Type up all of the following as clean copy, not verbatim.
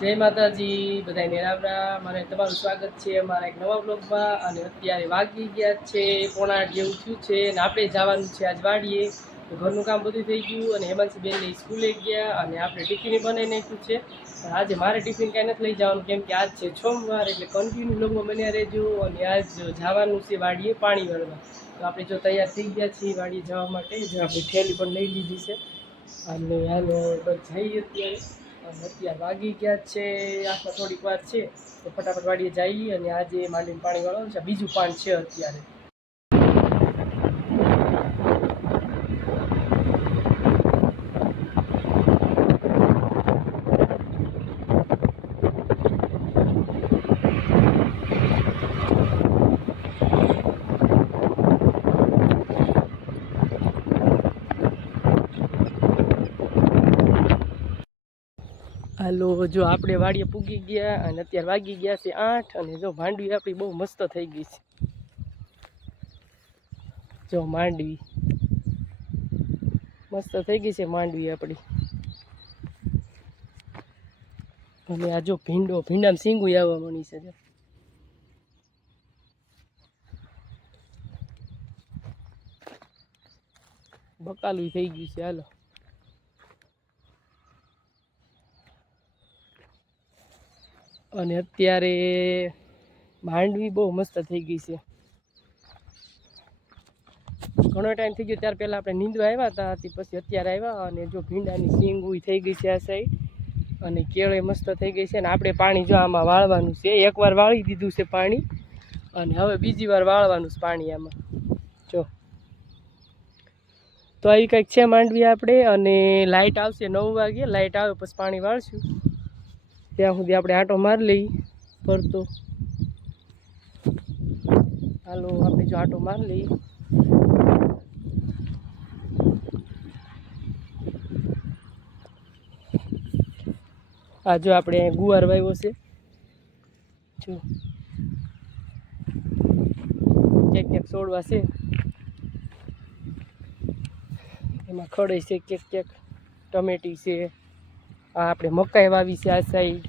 જય માતાજી બધાને રામ રામ. મારે તમારું સ્વાગત છે અમારા એક નવા બ્લોગમાં. અને અત્યારે વાગી ગયા છે 8:30 જેવું થયું છે અને આપણે જવાનું છે આજ વાડીએ. તો ઘરનું કામ બધું થઈ ગયું અને હેમાંસી બેનને સ્કૂલે ગયા અને આપણે ટિફિન બનાવી નાખ્યું છે. પણ આજે મારે ટિફિન કાંઈ નથી લઈ જવાનું કેમ કે આજ છે સોમવાર, એટલે કન્ટિન્યુ બ્લોગમાં બન્યા રહેજો. અને આજ જવાનું છે વાડીએ પાણી વાળવા. તો આપણે જો તૈયાર થઈ ગયા છીએ વાડીએ જવા માટે. જો આપણે થેલી પણ લઈ લીધી છે અને હાલો બસ જઈએ અત્યારે. અને અત્યારે વાગી ગયા છે 8 થોડીક વાર છે તો ફટાફટ વાડીએ જઈએ. અને આજે માંડીને પાણી વાળવાનું છે, બીજું પાણી છે અત્યારે. હાલો જો આપણે વાડીએ પૂગી ગયા અને અત્યારે વાગી ગયા છે 8. અને જો માંડવી આપણી બહુ મસ્ત થઈ ગઈ છે. જો માંડવી મસ્ત થઈ ગઈ છે માંડવી આપણી. અને આ જો ભીંડામાં સીંગું આવવા મળી છે. બકાલું થઈ ગયું છે. હાલો અને અત્યારે માંડવી બહુ મસ્ત થઈ ગઈ છે. ઘણો ટાઈમ થઈ ગયો, ત્યાર પહેલાં આપણે નીંદવા આવ્યા હતા, પછી અત્યારે આવ્યા. અને જો ભીંડાની સીંગું થઈ ગઈ છે આ સાઈડ. અને કેળે મસ્ત થઈ ગઈ છે. અને આપણે પાણી જો આમાં વાળવાનું છે. એકવાર વાળી દીધું છે પાણી અને હવે બીજી વાર વાળવાનું છે પાણી આમાં. જો તો આવી કંઈક છે માંડવી આપણે. અને લાઇટ આવશે 9 વાગે, લાઇટ આવે પછી પાણી વાળશું. ત્યાં સુધી આપણે આંટો મારી લઈ ફરતો. હાલો આપણે જો આંટો મારી લઈએ. આ જો આપણે ગુવાર વાવ્યો છે. જો ક્યાંક છોડવા છે, એમાં ખડે છે ક્યાંક ટમેટી છે. આ આપણે મકાઈ વાવી છે આ સાઈડ.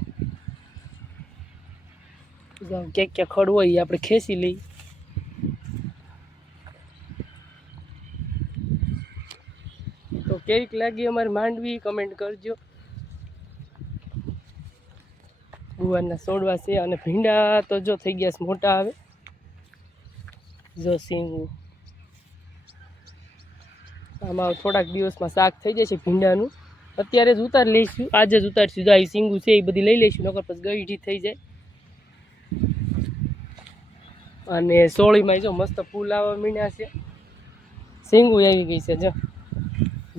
ક્યાંક ખડ હોય એ આપણે ખેંચી લઈ. તો કેવીક લાગી અમારી માંડવી કમેન્ટ કરજો. ગુવારના છોડવા છે અને ભીંડા તો જો થઈ ગયા છે મોટા. આવે જો સીંગું આમાં થોડાક દિવસમાં શાક થઈ જશે ભીંડાનું. અત્યારે જ ઉતારી લઈશું, આજે જ ઉતારશું. જો આ સીંગું છે એ બધી લઈ લઈશું, નકર પછી ગઈઢી થઈ જાય. અને સોળીમાં જો મસ્ત ફૂલ આવવા મીણ્યા છે. સીંગું આવી ગઈ છે.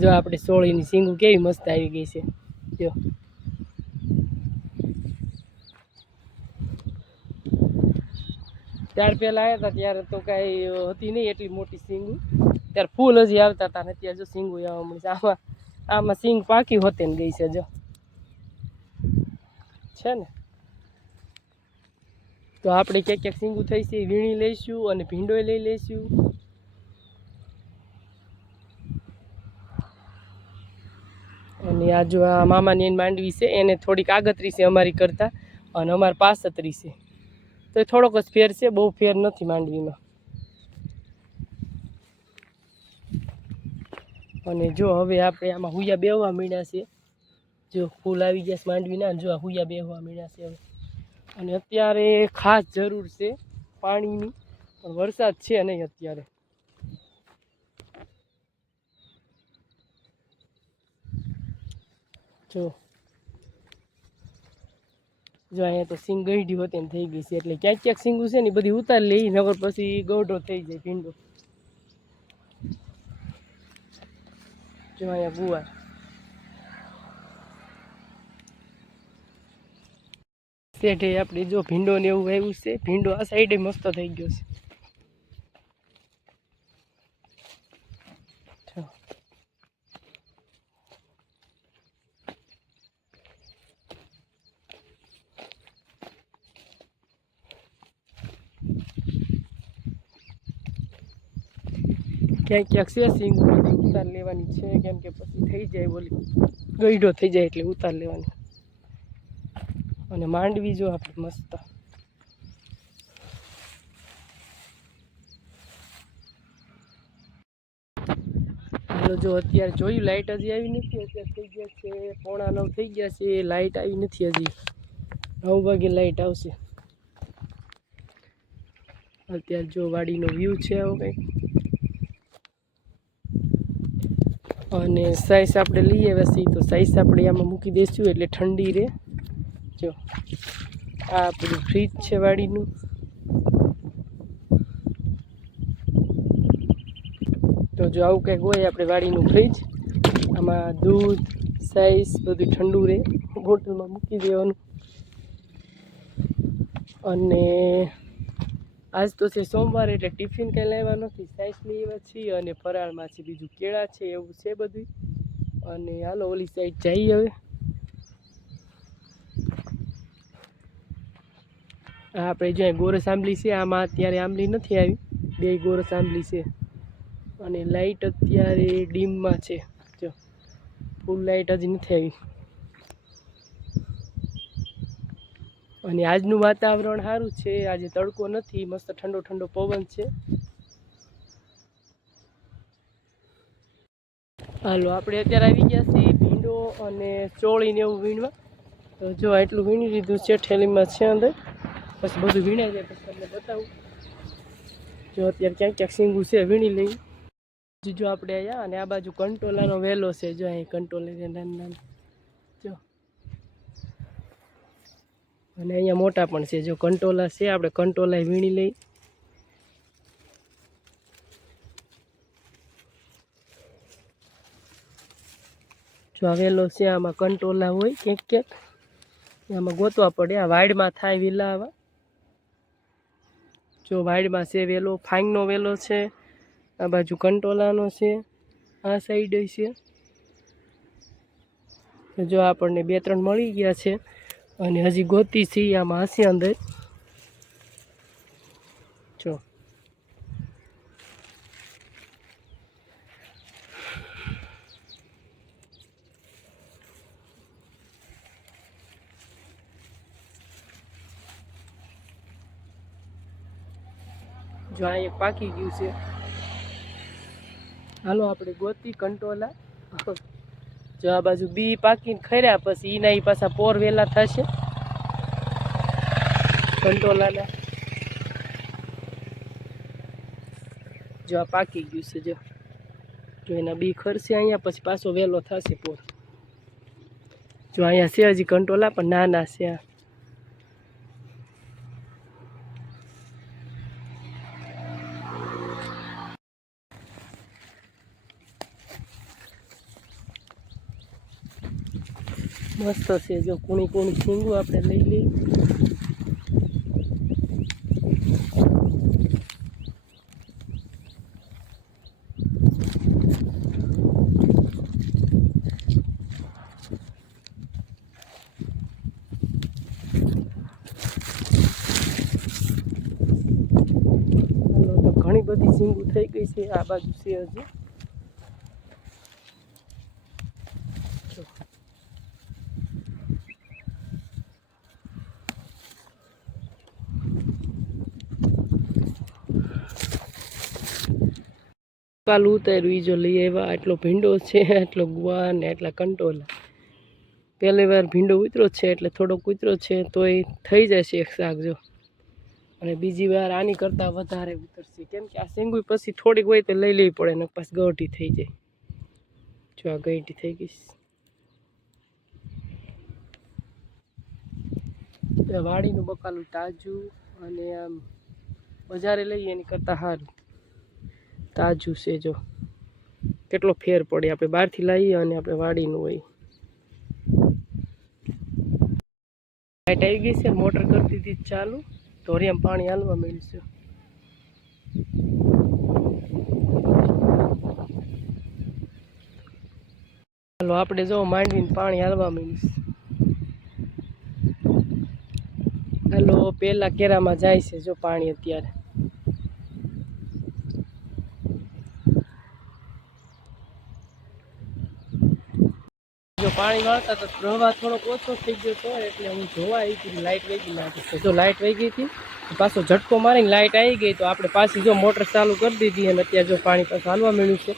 જો આપણે સોળીની સીંગું કેવી મસ્ત આવી ગઈ છે. જો ત્યાર પહેલાં આવ્યા હતા ત્યારે તો કાંઈ હતી નહીં એટલી મોટી સીંગું. ત્યારે ફૂલ હજી આવતા હતા ને અત્યારે જો સીંગું આવવા મળે છે. આમાં સીંગ પાકી હોતે ને ગઈ છે. જો છે ને. તો આપણે ક્યાંક સીંગું થઈ છે એ વીણી લઈશું અને ભીંડોય લઈ લઈશું. અને આ જો આ મામાની માંડવી છે, એને થોડીક આગતરી છે અમારી કરતાં, અને અમારી પાસતરી છે. તો એ થોડોક જ ફેર છે, બહુ ફેર નથી માંડવીમાં. અને જો હવે આપણે આમાં હુયા બેહવા મીણ્યા છે. જો ફૂલ આવી ગયા છે માંડવીના. જો આ હુયા બેહવા મીણ્યા છે હવે. અને અત્યારે ખાસ જરૂર છે પાણીની, પણ વરસાદ છે નહીં અત્યારે. જો અહીંયા તો સિંગ ગઈઢી હોતી ને થઈ ગઈ છે. એટલે ક્યાંક સિંગું છે ને બધી ઉતારી લઈ, નગર પછી ગોઢો થઈ જાય ભીંડો. જો અહીંયા ગુવાર શેઠે આપણે જો ભીંડો ને એવું આવ્યું છે. ભીંડો આ સાઈડે મસ્ત થઈ ગયો છે. ક્યાંક છે સિંગ બધી ઉતાર લેવાની છે, કેમ કે પછી થઈ જાય બોલી ગઈઢો થઈ જાય એટલે ઉતાર લેવાની. અને માંડવી જો આપણે મસ્ત. જો અત્યારે જોયું લાઇટ હજી આવી નથી. અત્યારે થઈ ગયા છે 8:45 થઈ ગયા છે, લાઇટ આવી નથી હજી. 9 વાગે લાઇટ આવશે. અત્યારે જો વાડીનો વ્યૂ છે આવો કંઈક. અને સાઈઝ આપણે લઈએ વસી તો સાઈઝ આપણે આમાં મૂકી દઈશું એટલે ઠંડી રહે. જો આ આપણું ફ્રીજ છે વાડીનું. તો જો આવું કંઈક હોય આપણે વાડીનું ફ્રીજ. આમાં દૂધ સાઈઝ બધું ઠંડુ રહે, બોટલમાં મૂકી દેવાનું. અને આજ તો છે સોમવાર એટલે ટિફિન કંઈ લાવ્યા નથી. સાઈઝની એવા છીએ અને ફરાળમાં છે બીજું કેળા છે એવું છે બધું. અને હાલો ઓલી સાઈડ જઈએ હવે. આપણે જ્યાં ગોરસ આંબલી છે આમાં અત્યારે આંબલી નથી આવી, 2 ગોરસ આંબલી છે. અને લાઇટ અત્યારે ડીમમાં છે. જો ફૂલ લાઇટ હજી નથી આવી. અને આજનું વાતાવરણ સારું છે, આજે તડકો નથી, મસ્ત ઠંડો ઠંડો પવન છે. હાલો આપણે અત્યારે આવી ગયા છીએ ભીંડો અને ચોળીને એવું વીણવા. તો જો આટલું વીણી લીધું છે, ઠેલીમાં છે અંદર. પછી બધું વીણાઈ જાય પછી તમને બતાવું. જો અત્યારે ક્યાંક ક્યાંક સીંગું છે, વીણી લઈ. જો આપણે અહીંયા અને આ બાજુ કંટોલાનો વેલો છે. જો અહીં કંટોલા નાના નાના જો. અને અહીંયા મોટા પણ છે. જો કંટોલા છે, આપણે કંટોલા વીણી લઈ. જો આ વેલો છે, આમાં કંટોલા હોય ક્યાંક ક્યાંક, આમાં ગોતવા પડે. આ વાડમાં થાય વેલા આવા. જો વાડમાં છે વેલો, ફાંગનો વેલો છે. આ બાજુ કંટોલાનો છે, આ સાઈડ છે. જો આપણને 2-3 મળી ગયા છે અને હજી ગોતી છે આમાં હશે અંદર. જો જો આ એક પાકી ગયું છે. હાલો આપણે ગોતી કંટોલા. જો આ બાજુ બી પાકીને ખર્યા પછી એના એ પાછા પોર વેલા થશે કંટોલાના. જો આ પાકી ગયું છે. જો એના બી ખરશે અહીંયા પછી પાછો વેલો થશે પોર. જો અહીંયા છે હજી કંટોલા પણ નાના છે. મસ્ત છે. જો કુણી કુણી શીંગું આપણે લઈ લઈ. તો ઘણી બધી શીંગું થઈ ગઈ છે. આ બાજુ છે હજી. કાલું ઉતાર્યું એ જો લઈ આવ્યા. આટલો ભીંડો છે, આટલો ગુવાર ને આટલા કંટોલા. પહેલી વાર ભીંડો ઉતરો છે એટલે થોડોક ઉતરો છે તોય થઈ જશે એક શાક. જો અને બીજી વાર આની કરતાં વધારે ઉતરશે, કેમ કે આ શીંગું પછી થોડીક હોય તો લઈ લેવી પડે ને પાછી ગઢી થઈ જાય. જો આ ગઢી થઈ ગઈ. વાડીનું બકાલું તાજું અને આમ બજારે લઈએ એની કરતાં સારું તાજું છે. જો કેટલો ફેર પડે આપણે બહારથી લાવીએ અને આપણે વાડીનું હોય. લાઇટ આવી ગઈ છે, મોટર કરી દીધી ચાલુ. ધોરિયામાં પાણી હાલવા માંડ્યું. ચાલો આપણે જો માંડવીને પાણી હાલવા માંડ્યું. હાલો પેલા કેરામાં જાય છે જો પાણી અત્યારે. જો પાણી વાળતા તો પ્રવાહ થોડોક ઓછો થઈ ગયો હતો એટલે હું જોવા આવી હતી લાઇટ વહી ગઈ નાખી. જો લાઇટ વહી ગઈ હતી પાછો ઝટકો મારીને લાઇટ આવી ગઈ તો આપણે પાછી જો મોટર ચાલુ કરી દીધી અને અત્યારે જો પાણી પાછું હાલવા મળ્યું છે.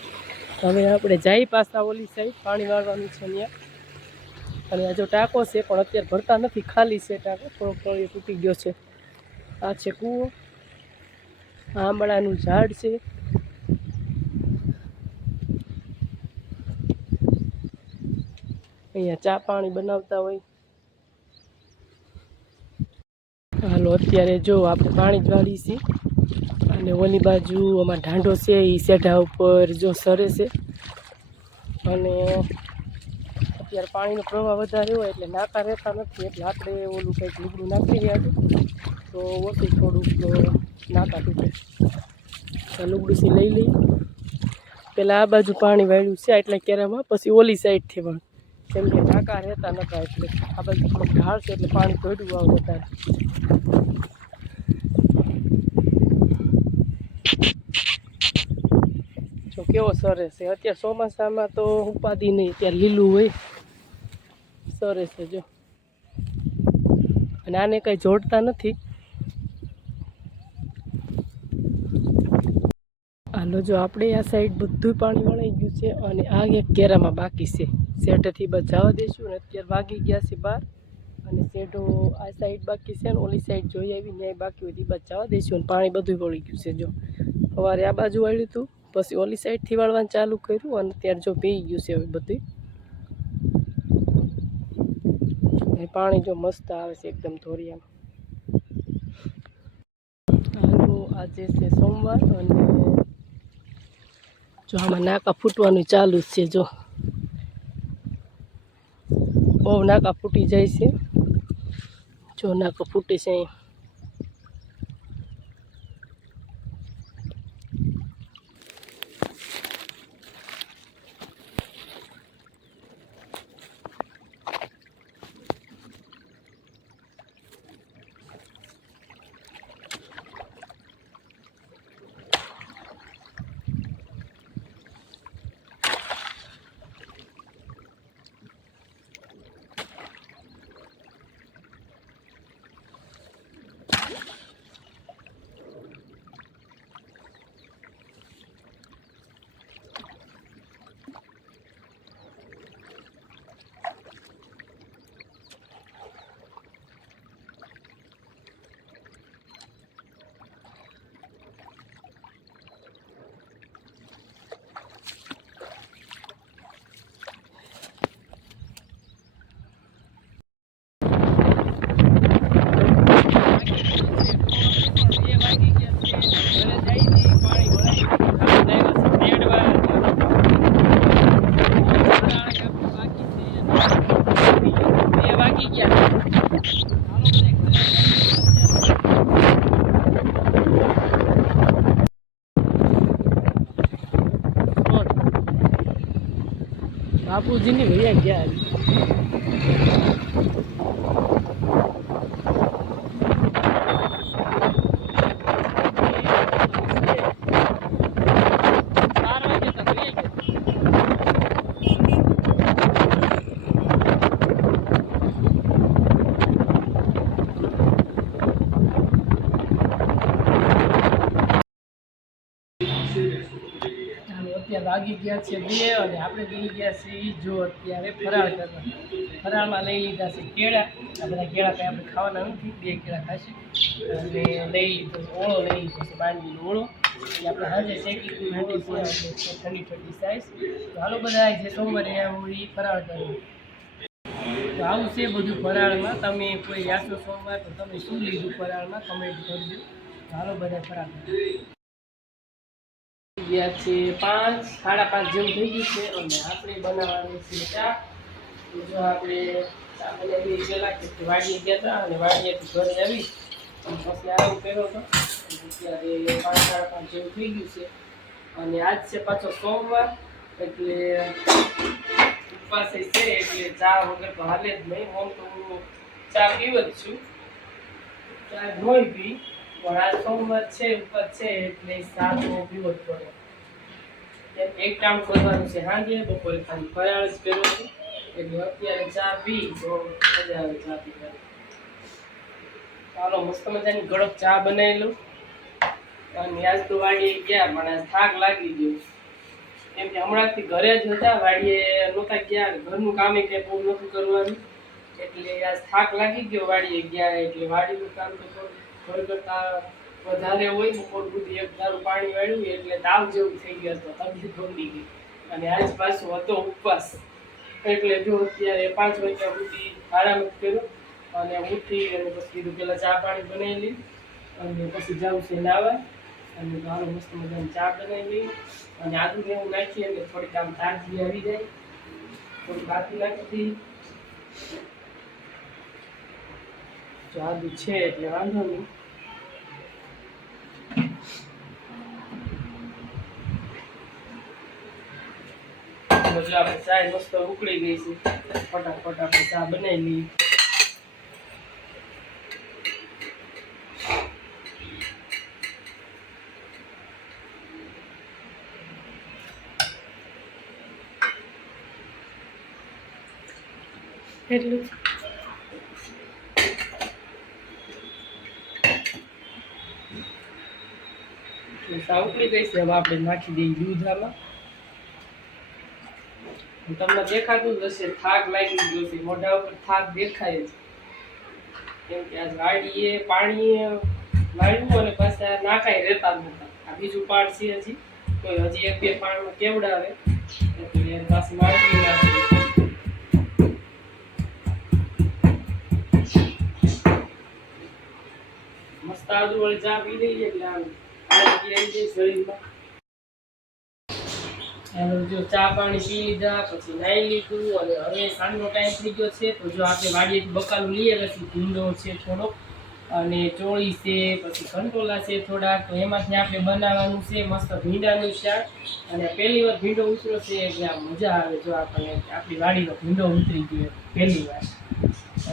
હવે આપણે જઈ પાછા ઓલી સાઈડ પાણી વાળવાનું છે ત્યાં. અને આ જો ટાંકો છે પણ અત્યારે ભરતા નથી, ખાલી છે ટાંકો, થોડોક તળિયો તૂટી ગયો છે. આ છે કૂવો, આંબળાનું ઝાડ છે. અહીંયા ચા પાણી બનાવતા હોય. હાલો અત્યારે જો આપણે પાણી જ વાળી છીએ અને ઓલી બાજુ અમારા ઢાંઢો છે એ સેઢા ઉપર જો સરે છે. અને અત્યારે પાણીનો પ્રવાહ વધારે હોય એટલે નાકા રહેતા નથી એટલે આપણે ઓલું કંઈક લીગડું નાખી રહ્યા હતું તો ઓછું થોડુંક નાકા તૂટે. લુગડુંથી લઈ લઈ પહેલાં આ બાજુ પાણી વાળ્યું છે એટલા કેરામાં, પછી ઓલી સાઈડથી પણ કેમ કે નાકા રહેતા નતા એટલે આ બાજુ થોડુંક ઢાળ છે એટલે પાણી ધોડ્યું આવે વધારે. જો કેવો સરે છે અત્યારે ચોમાસામાં તો ઉપાધિ નહીં, અત્યારે લીલું હોય સરે છે જો. અને આને કંઈ જોડતા નથી. હાલો જો આપણે આ સાઈડ બધું પાણી વળાઈ ગયું છે અને આ એક કેરામાં બાકી છે. શેઠેથી બસ જવા દઈશું ને અત્યારે વાગી ગયા છે 12 અને શેઠો આ સાઈડ બાકી છે ને ઓલી સાઈડ જોઈ આવી ન્યાય બાકી હોય બસ જવા દઈશું. અને પાણી બધું વળી ગયું છે જો. સવારે આ બાજુ વાળ્યું હતું પછી ઓલી સાઈડથી વાળવાનું ચાલુ કર્યું અને અત્યારે જો પી ગયું છે હવે બધું. પાણી જો મસ્ત આવે છે એકદમ ધોરિયામાં. હાલો આજે છે સોમવાર અને જો આમાં નાકા ફૂટવાનું ચાલુ જ છે જો. બહુ નાકા ફૂટી જાય છે જો, નાકા ફૂટે છે અહીંયા. બાપુજીની ભૈયા ગયા અત્યારે વાગી ગયા છે 2 અને આપણે ગઈ ગયા છીએ જો અત્યારે ફરાળ કરવા. ફરાળમાં લઈ લીધા છે કેળા. આ બધા કેળા કંઈ આપણે ખાવાના નથી, 2 કેળા ખાશું. અને લઈ લીધો ઓળો, લઈ લીધો છે માંડવીનો ઓળો. એ આપણે હાજે શેકી નાખી છે ઠંડી ઠંડી સાઈઝ. તો હાલો બધા જે સોમવારે આવું એ ફરાળ કરવું. તો આવું છે બધું ફરાળમાં. તમે કોઈ યાસો સોમવાર તો તમે શું લીધું ફરાળમાં કમેન્ટ કરજો. હાલો બધા ફરાળ ગયા છે 5, 5:30 જેવું થઈ ગયું છે અને આપણે બનાવવાની છે ચા. જો આપણે ચા બનાવી ગયેલા કે વાડીએ ગયા હતા અને વાડીએથી ઘરે આવી પછી આરામ કર્યો હતો. અત્યારે 5, 5:30 જેવું થઈ ગયું છે અને આજ છે પાછો સોમવાર એટલે ઉપવાસ છે એટલે ચા વગર તો હાલે જ નહીં. હું તો ચા પીવ જ છું, ચા નહીં પી પણ આજ સોમવાર છે ઉપવાસ છે એટલે ચા તો પીવો જ પડે. એક કામ કરવાનું છે સાંજે, બપોરે ખાલી ફરાળ જ કર્યો છે એટલે અત્યારે ચા પી તો મજા આવે ચા પીવાની. ચાલો મસ્ત મજાની ગળપ ચા બનાવી લઉં. અને આજ તો વાડીએ ગયા પણ આજ થાક લાગી ગયો, કેમ કે હમણાંથી ઘરે જ હતા, વાડીએ નહોતા ગયા, ઘરનું કામ એ કંઈ બહુ નહોતું કરવાનું, એટલે આજ થાક લાગી ગયો. વાડીએ ગયા એટલે વાડીનું કામ તો થોડું ઘર કરતા વધારે હોય. બપોર સુધી એક ધારું પાણી વાળ્યું એટલે તાવ જેવું થઈ ગયું હતું, તબિયત બગડી ગઈ. અને આજ પાછો હતો ઉપવાસ, એટલે જો અત્યારે 5 વાગ્યા સુધી આરામ જ કર્યો. અને ઉઠી અને પછી કીધું પેલા ચા પાણી બનાવી લઈ અને પછી જાઉં છે નાવા. અને હાલો મસ્ત મજાની ચા બનાવી લઈ અને આદુ ને એવું નાખી એટલે થોડીક આમ તાજગી આવી જાય. થોડીક આદુ નાખી જો આદુ છે એટલે વાંધો નહીં. જો આપણે ચા મસ્ત ઉકળી ગઈ છે, ફટાફટ આપણે ચા બનાવી લઈએ. એટલું ચા ઉકળી ગઈ છે, હવે આપણે નાખી દઈએ દૂધ આમાં. તમને દેખાતું જ હશે, થાક લાગી ગયો છે, મોઢા ઉપર થાક દેખાય છે, કેમ કે આજ વાડીએ પાણી વાળ્યું અને પાછા નાકાઈ રહેતા નહોતા. આ બીજું પાણ છે હજી, તો હજી 1-2 પાણમાં કેવડાવે એટલે પાછી વાળવી નાખી. મસ્ત આદુ વાળી ચા પી લઈએ એટલે આમ આવી જાય શરીરમાં. જો ચા પાણી પી લીધા, પછી નાઈ લીધું અને હવે સાંજનો ટાઈમ થઈ ગયો છે. તો જો આપણે વાડીએથી બકાલું લઈ આવ્યા છીએ, ભીંડો છે થોડો અને ચોળી છે, પછી કંટોલા છે થોડા. તો એમાંથી આપણે બનાવવાનું છે મસ્ત ભીંડાનું શાક. અને પહેલી વાર ભીંડો ઉતર્યો છે એટલે આમ મજા આવે. જો આપણને આપણી વાડીનો ભીંડો ઉતરી ગયો પહેલી વાર.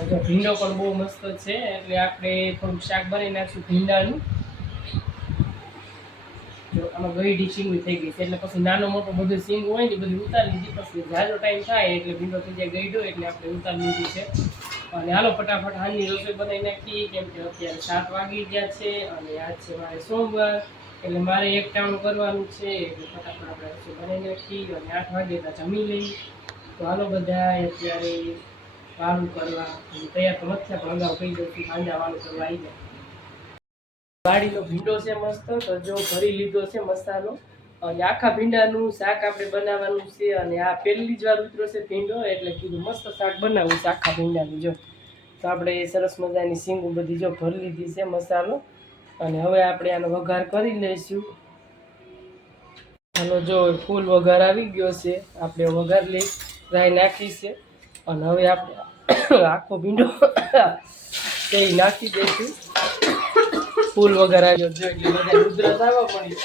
જો ભીંડો પણ બહુ મસ્ત છે એટલે આપણે થોડુંક શાક બનાવી નાખશું ભીંડાનું. જો આમાં ગઈડી શીંગું થઈ ગઈ છે એટલે પછી નાનો મોટો બધું શીંગું હોય ને બધી ઉતારી લીધી. પછી જાજો ટાઈમ થાય એટલે ભીંડો થઈ જાય ગઈડો એટલે આપણે ઉતારી લીધી છે. અને હાલો ફટાફટ હાલની રસોઈ બનાવી નાખી, કેમ કે અત્યારે 7 વાગી ગયા છે અને આજ છે મારે સોમવાર એટલે મારે એક ટાણું કરવાનું છે. એટલે ફટાફટ આપણે રસોઈ બનાવી નાખી અને 8 વાગે ત્યાં જમી લઈ. તો હાલો બધા અત્યારે વાળું કરવા તૈયાર તો નથી પણ અગાઉ કહી દઉં છું સાંજા વાળું કરવા આવી જાય. વાડીનો ભીંડો છે મસ્ત, તો જો ભરી લીધો છે મસાલો અને આખા ભીંડાનું શાક આપણે બનાવવાનું છે. અને આ પહેલી જ વાર ઉતર્યો છે ભીંડો એટલે કીધું મસ્ત શાક બનાવવું છે આખા ભીંડાનું. જો તો આપણે સરસ મજાની શીંગું બધી જો ભરી લીધી છે મસાલો. અને હવે આપણે આનો વઘાર કરી લઈશું. આનો જો ફૂલ વઘાર આવી ગયો છે, આપણે વઘાર લઈ રાઈ નાખી છે. અને હવે આપણે આખો ભીંડો તે નાખી દઈશું. ફૂલ વગર આવ્યો જો એટલે બધા ઉધરસ આવવા પડી.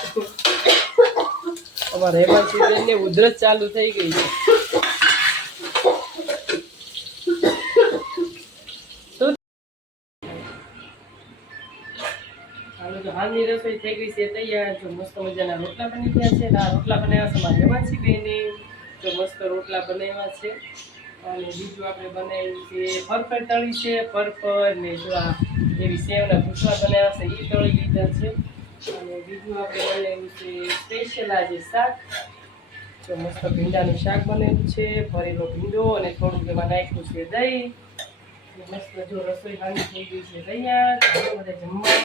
અમારે હેમંત સિઝનને ઉધરસ ચાલુ થઈ ગઈ છે. હાલની રસોઈ થઈ ગઈ છે તૈયાર. જો મસ્ત મજાના રોટલા બની ગયા છે. આ રોટલા બનાવ્યા છે મારી હેમાંસી બેને. જો મસ્ત રોટલા બનાવ્યા છે. અને બીજું આપણે બનાવ્યું છે ફરફર તળી છે, ફરફર ને જો આ એવી સેવના ભૂસવા બનાવ્યા છે એ તળી લીધા છે. અને બીજું આપણે બનાવ્યું છે સ્પેશિયલ આજે શાક. જો મસ્ત ભીંડાનું શાક બનાવ્યું છે, ભરેલો ભીંડો અને થોડુંક એમાં નાખ્યું છે દહીં. મસ્ત જો રસોઈ હાલી થઈ ગઈ છે તૈયાર. બધા જમવા